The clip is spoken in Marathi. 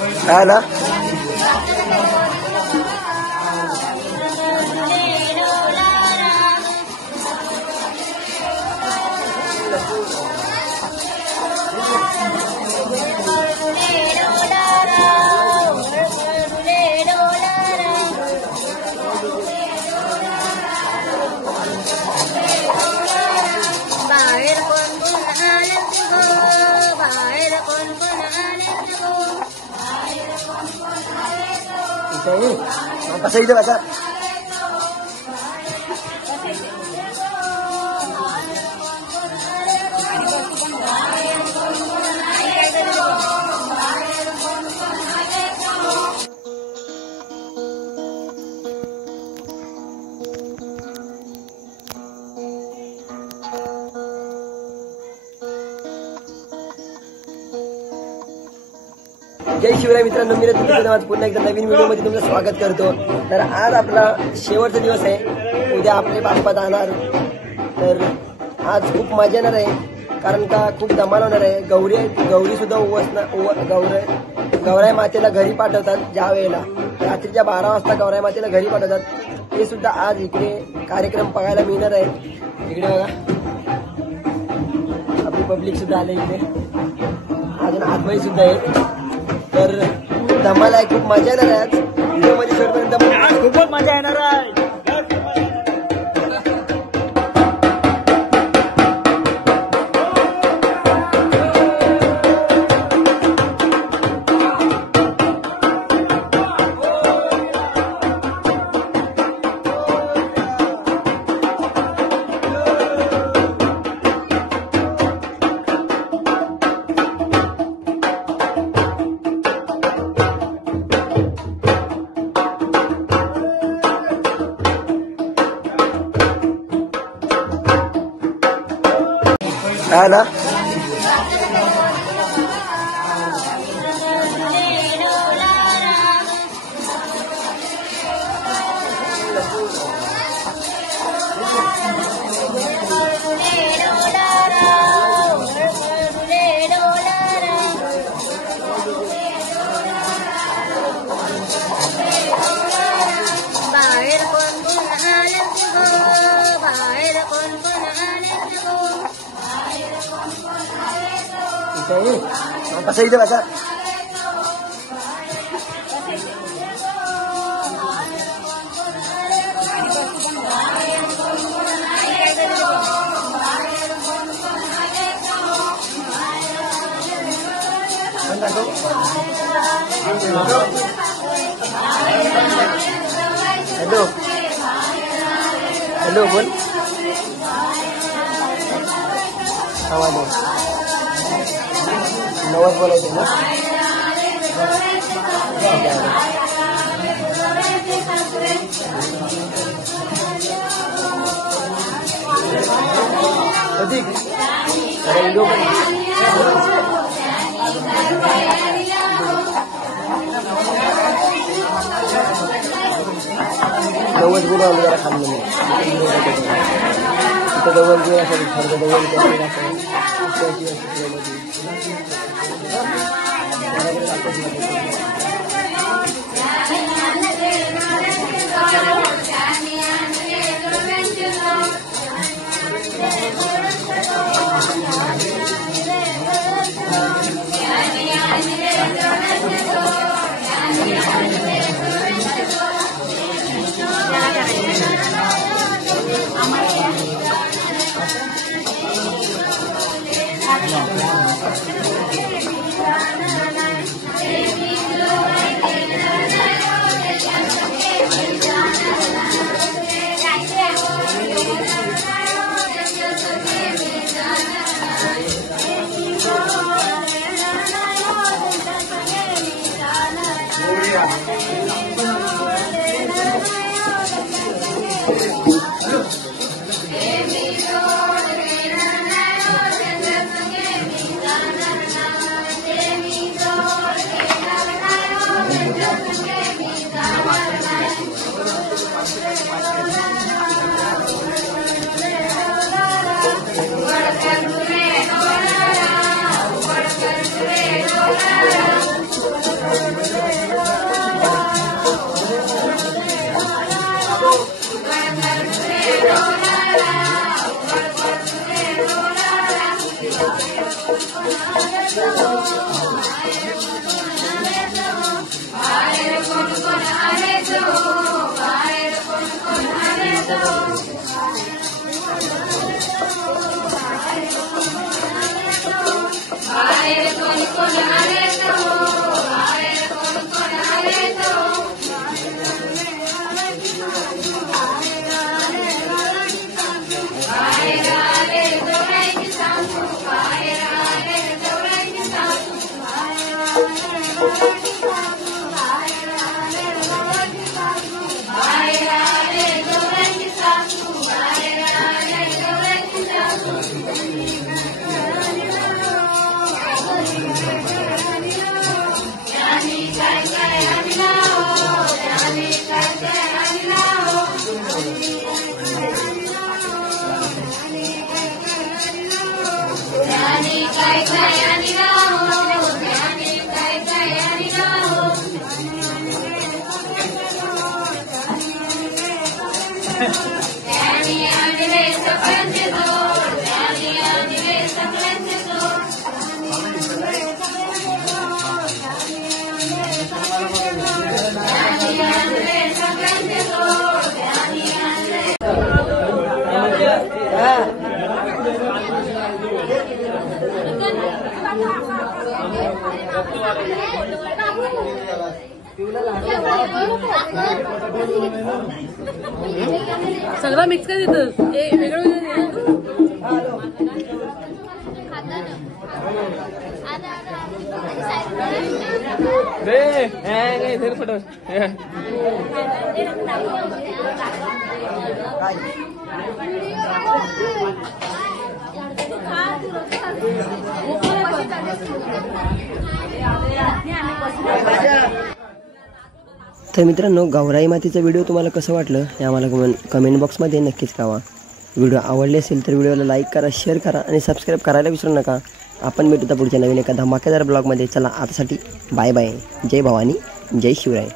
हा ना कसं इथं बघा जय शिवराय मित्रांनो, मी तुमचं धन्यवाद पुन्हा एकदा नवीन व्हिडिओमध्ये तुमचं स्वागत करतो। तर आज आपला शेवटचा दिवस आहे, उद्या आपले बाप्पा जाणार। तर आज खूप मजा येणार आहे, कारण का खूप धमाल होणार आहे। गौरी सुद्धा गौराई मातेला घरी पाठवतात, ज्या वेळेला रात्रीच्या 12 वाजता गौराई मातेला घरी पाठवतात, ते सुद्धा आज इकडे कार्यक्रम बघायला मिळणार आहे। इकडे बघा आपली पब्लिक सुद्धा आले, इकडे अजून आतबाई सुद्धा आहे। तर धमाल आहे, खूप मजा येणार आहे। आज व्हिडिओमध्ये शेवटपर्यंत खूपच मजा येणार आहे। हा ना कसं इथं बघा हॅलो हॅलो बोल नवस बोलायचं ना अधिक नवस बोलू आम्ही जरा खाल्लं तिथं जवळ जे असेल सगळं मिक्स कर देतं हे वेगळं वेगळं फोटो तर मित्रांनो, गौराई मातीचा व्हिडिओ तुम्हाला कसं वाटलं हे आम्हाला कमेंट बॉक्समध्ये नक्कीच कळवा. व्हिडिओ आवडले असेल तर व्हिडिओला लाईक करा, शेअर करा आणि सबस्क्राईब करायला विसरू नका. आपण भेटूया पुढच्या नवीन एका धमाकेदार ब्लॉगमध्ये. चला आतासाठी बाय बाय. जय भवानी, जय शिवराय.